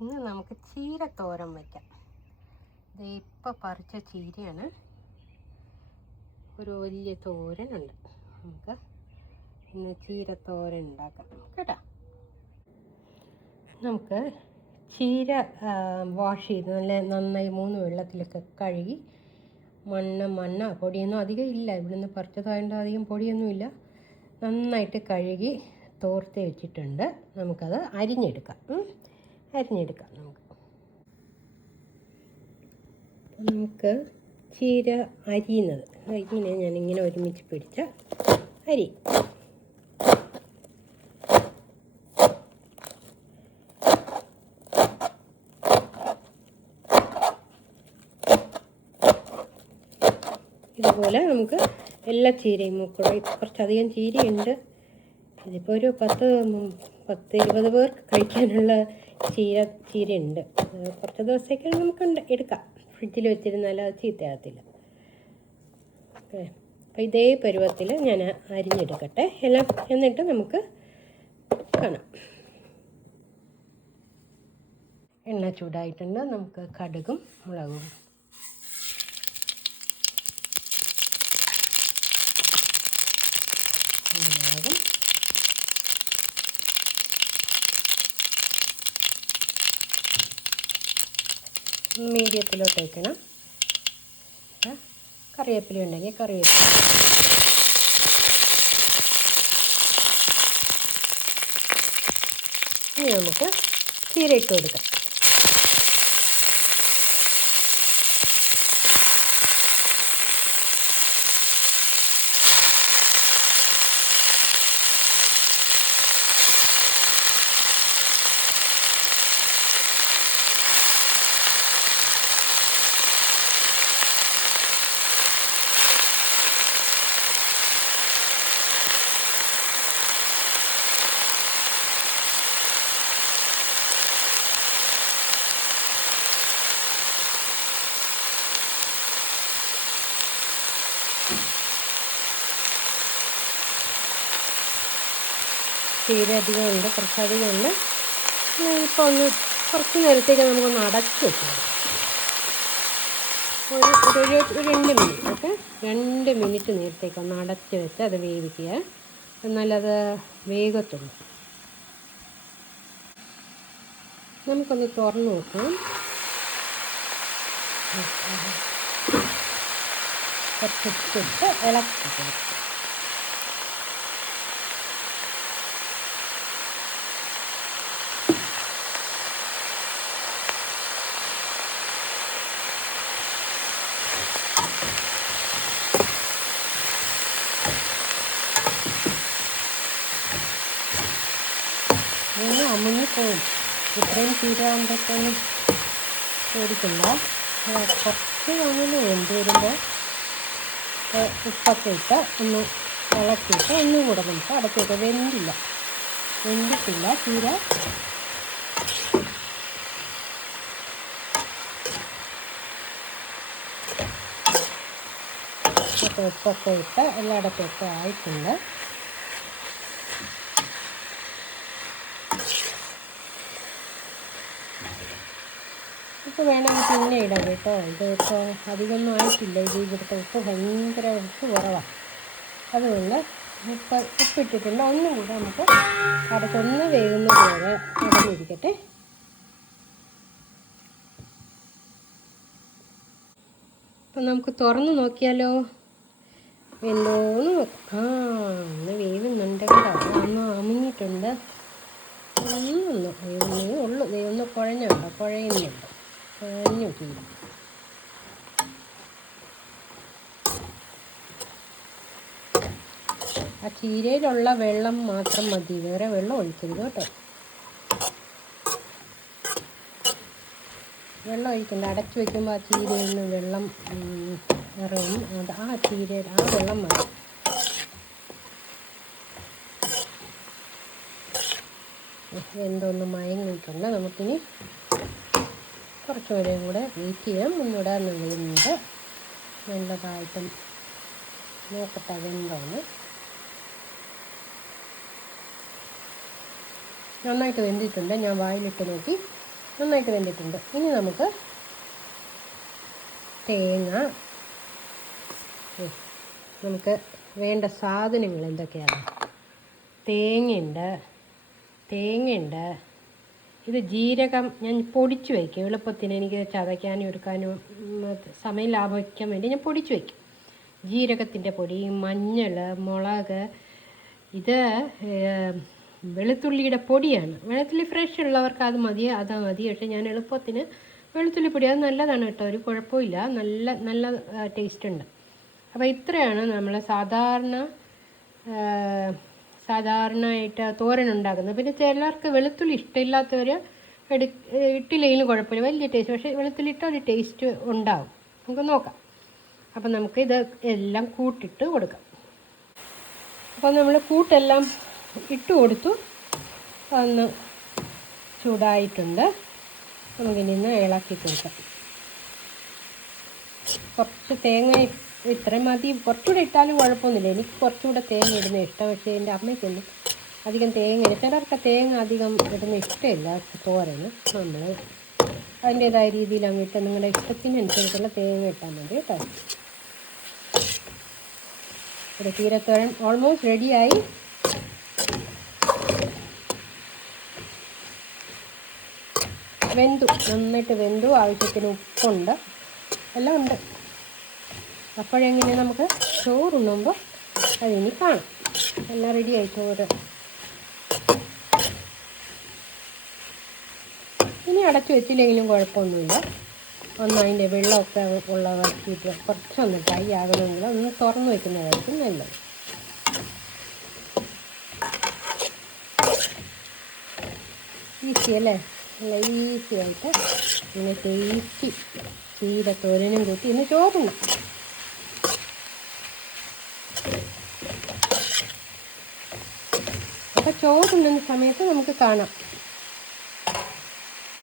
ഇന്ന് നമുക്ക് ചീരത്തോരൻ വയ്ക്കാം. ഇത് ഇപ്പോൾ പറിച്ച ചീരയാണ്. ഒരു വലിയ തോരനുണ്ട്. നമുക്ക് ഇന്ന് ചീരത്തോരൻ ഉണ്ടാക്കാം കേട്ടോ. നമുക്ക് ചീര വാഷ് ചെയ്ത് നന്നായി 3 വെള്ളത്തിലൊക്കെ കഴുകി മണ്ണ് പൊടിയൊന്നും അധികം ഇല്ല, ഇവിടുന്ന് പറിച്ചതായതുകൊണ്ട് അധികം പൊടിയൊന്നുമില്ല. നന്നായിട്ട് കഴുകി തോർത്ത് വെച്ചിട്ടുണ്ട്. നമുക്കത് അരിഞ്ഞെടുക്കാം. നമുക്ക് ചീര അരിയുന്നത് ഇങ്ങനെ ഞാനിങ്ങനെ ഒരുമിച്ച് പിടിച്ച അരി. ഇതുപോലെ നമുക്ക് എല്ലാ ചീരയും കൂടെ കുറച്ചധികം ചീരയുണ്ട്. ഇതിപ്പോൾ ഒരു 10-20 പേർക്ക് കഴിക്കാനുള്ള ചീരയുണ്ട്. കുറച്ച് ദിവസത്തേക്ക് നമുക്ക് എടുക്കാം. ഫ്രിഡ്ജിൽ വെച്ചിരുന്നാൽ അത് ചീത്തയാകത്തില്ല. ഓക്കെ, അപ്പോൾ ഇതേ പരുവത്തിൽ ഞാൻ അരിഞ്ഞെടുക്കട്ടെ എല്ലാം, എന്നിട്ട് നമുക്ക് കാണാം. എണ്ണ ചൂടായിട്ടുണ്ട്. നമുക്ക് കടുകും മുളകും മീഡിയത്തിലോട്ട് വയ്ക്കണം. കറിവേപ്പില ഉണ്ടെങ്കിൽ കറിവേപ്പില. ഇനി നമുക്ക് ചീര ഇട്ട് കൊടുക്കാം. ചീര അധികമുണ്ട്, കുറച്ചധികമുണ്ട്. ഇപ്പോൾ കുറച്ച് നേരത്തേക്ക് നമുക്കൊന്ന് അടച്ച് വെക്കാം. ഒരു 2 മിനിറ്റ്. ഓക്കെ, 2 മിനിറ്റ് നേരത്തേക്ക് ഒന്ന് അടച്ച് വെച്ച് അത് വേവിക്കുക. എന്നാലത് വേഗത്തുള്ളൂ. നമുക്കൊന്ന് തുറന്ന് നോക്കാം. കുറച്ചിട്ട് ഇളക്കി കൊടുക്കാം. അമുങ്ങിപ്പോവും. ഇത്രയും ചീര ആകുമ്പോഴത്തേനും പേടിക്കില്ല. കുറച്ച് അങ്ങനെ വെന്ത് വരുമ്പോൾ ഉപ്പൊക്കെ ഇട്ട് ഒന്ന് ഇളക്കിയിട്ട് ഒന്നും കൂടെ നമുക്ക് അടച്ചേക്കാം. വെന്തിട്ടില്ല ചീര. ഉപ്പൊക്കെ ഇട്ട് എല്ലായിടത്തൊക്കെ ആയിട്ടുണ്ട്. ഉപ്പ് വേണമെങ്കിൽ പിന്നെ ഇടാം കേട്ടോ. ഇതിപ്പോൾ അധികമൊന്നും ആയിട്ടില്ല. ഇവിടുത്തെ ഉപ്പ് ഭയങ്കര കുറവാണ്. അതുകൊണ്ട് ഉപ്പിട്ടിട്ടുണ്ട്. ഒന്നും കൂടെ നമുക്ക് അടച്ചൊന്ന് വേകുന്നത് വരെ അടഞ്ഞിരിക്കട്ടെ. അപ്പം നമുക്ക് തുറന്ന് നോക്കിയാലോ. വെന്തോന്ന് ഒന്ന് വേവുന്നുണ്ട് കേട്ടോ. ഒന്ന് അമുങ്ങിയിട്ടുണ്ട്. ഒന്നൊന്ന് വേവുന്നേ ഉള്ളൂ. ഒന്ന് കുഴഞ്ഞുണ്ടോ? കുഴയുന്നുണ്ട്. കുഴഞ്ഞു ചീര. ആ ചീരയിലുള്ള വെള്ളം മാത്രം മതി, വേറെ വെള്ളം ഒഴിക്കരുത് കേട്ടോ. വെള്ളം ഒഴിക്കണ്ട. അടച്ചു വയ്ക്കുമ്പോൾ ആ ചീരയിൽ നിന്ന് വെള്ളം ഇറങ്ങും. ആ വെള്ളം മതി. എന്തൊന്ന് മയങ്ങിയിട്ടുണ്ട്. നമുക്കിനി കുറച്ച് നേരം കൂടെ വെയിറ്റ് ചെയ്യാം. ഒന്നുകൂടെ വെന്ത് നല്ലതായിട്ടും നോക്കട്ടെ വെന്തോന്ന്. നന്നായിട്ട് വെന്തിട്ടുണ്ട്. ഞാൻ വായിലിട്ട് നോക്കി. നന്നായിട്ട് വെന്തിട്ടുണ്ട്. ഇനി നമുക്ക് തേങ്ങ, നമുക്ക് വേണ്ട സാധനങ്ങൾ എന്തൊക്കെയാണ്? തേങ്ങയുണ്ട്, ഇത് ജീരകം ഞാൻ പൊടിച്ച് വയ്ക്കും എളുപ്പത്തിന്. എനിക്ക് ചതയ്ക്കാനും എടുക്കാനും സമയം ലാഭിക്കാൻ വേണ്ടി ഞാൻ പൊടിച്ച് വയ്ക്കും. ജീരകത്തിൻ്റെ പൊടി, മഞ്ഞൾ, മുളക്, ഇത് വെളുത്തുള്ളിയുടെ പൊടിയാണ്. വെളുത്തുള്ളി ഫ്രഷ് ഉള്ളവർക്ക് അത് മതി. പക്ഷേ ഞാൻ എളുപ്പത്തിന് വെളുത്തുള്ളി പൊടി, അത് നല്ലതാണ് കേട്ടോ, ഒരു കുഴപ്പമില്ല, നല്ല ടേസ്റ്റ് ഉണ്ട്. അപ്പോൾ ഇത്രയാണ് നമ്മൾ സാധാരണയായിട്ട് തോരൻ ഉണ്ടാക്കുന്നത്. പിന്നെ ചിലർക്ക് വെളുത്തുള്ളി ഇഷ്ടമില്ലാത്തവർ ഇട്ടില്ലെങ്കിലും കുഴപ്പമില്ല, വലിയ ടേസ്റ്റ്. പക്ഷേ വെളുത്തുള്ളി ഇട്ട ഒരു ടേസ്റ്റ് ഉണ്ടാവും. നമുക്ക് നോക്കാം. അപ്പം നമുക്ക് ഇത് എല്ലാം കൂട്ടിട്ട് കൊടുക്കാം. അപ്പോൾ നമ്മൾ കൂട്ടെല്ലാം ഇട്ട് കൊടുത്തു. ഒന്ന് ചൂടായിട്ടുണ്ട്. നമുക്കിനി ഒന്ന് ഇളക്കി കൊടുക്കാം. കുറച്ച് തേങ്ങ ഇത്രയും മതി, കുറച്ചുകൂടെ ഇട്ടാലും കുഴപ്പമൊന്നുമില്ല. എനിക്ക് കുറച്ചുകൂടെ തേങ്ങ ഇടുന്ന ഇഷ്ടം. പക്ഷേ എൻ്റെ അമ്മയ്ക്കൊന്നും അധികം തേങ്ങ, ചിലർക്ക് തേങ്ങ അധികം ഇടുന്ന ഇഷ്ടമില്ല തോരന്. നമ്മൾ അതിൻ്റേതായ രീതിയിൽ അങ്ങിട്ട് നിങ്ങളുടെ ഇഷ്ടത്തിനനുസരിച്ചുള്ള തേങ്ങ ഇട്ടാൽ മതി കേട്ടോ. ഇവിടെ ചീരത്തോരൻ ഓൾമോസ്റ്റ് റെഡിയായി. നന്നായിട്ട് വെന്തു. ആവശ്യത്തിന് ഉപ്പുണ്ട്, എല്ലാം ഉണ്ട്. അപ്പോഴെങ്ങനെ നമുക്ക് ചോറുണ്ണുമ്പോൾ അതിനി കാണാം. എല്ലാം റെഡിയായി ചോറ്. ഇനി അടച്ചു വെച്ചില്ലെങ്കിലും കുഴപ്പമൊന്നുമില്ല. ഒന്ന് അതിൻ്റെ വെള്ളമൊക്കെ ഉള്ളതാക്കിയിട്ട് കുറച്ചൊന്ന് ഡ്രൈ ആകണമെങ്കിൽ ഒന്ന് തുറന്ന് വയ്ക്കുന്നതായിരിക്കും നല്ലത്. ഈസി അല്ലേ? നല്ല ഈസി ആയിട്ട് ഇങ്ങനെ ടേസ്റ്റി ചീരത്തോരനും കൂട്ടി ഇന്ന് ചോറുണ്ണാം. അപ്പോൾ ചോറുണ്ടുന്ന സമയത്ത് നമുക്ക് കാണാം.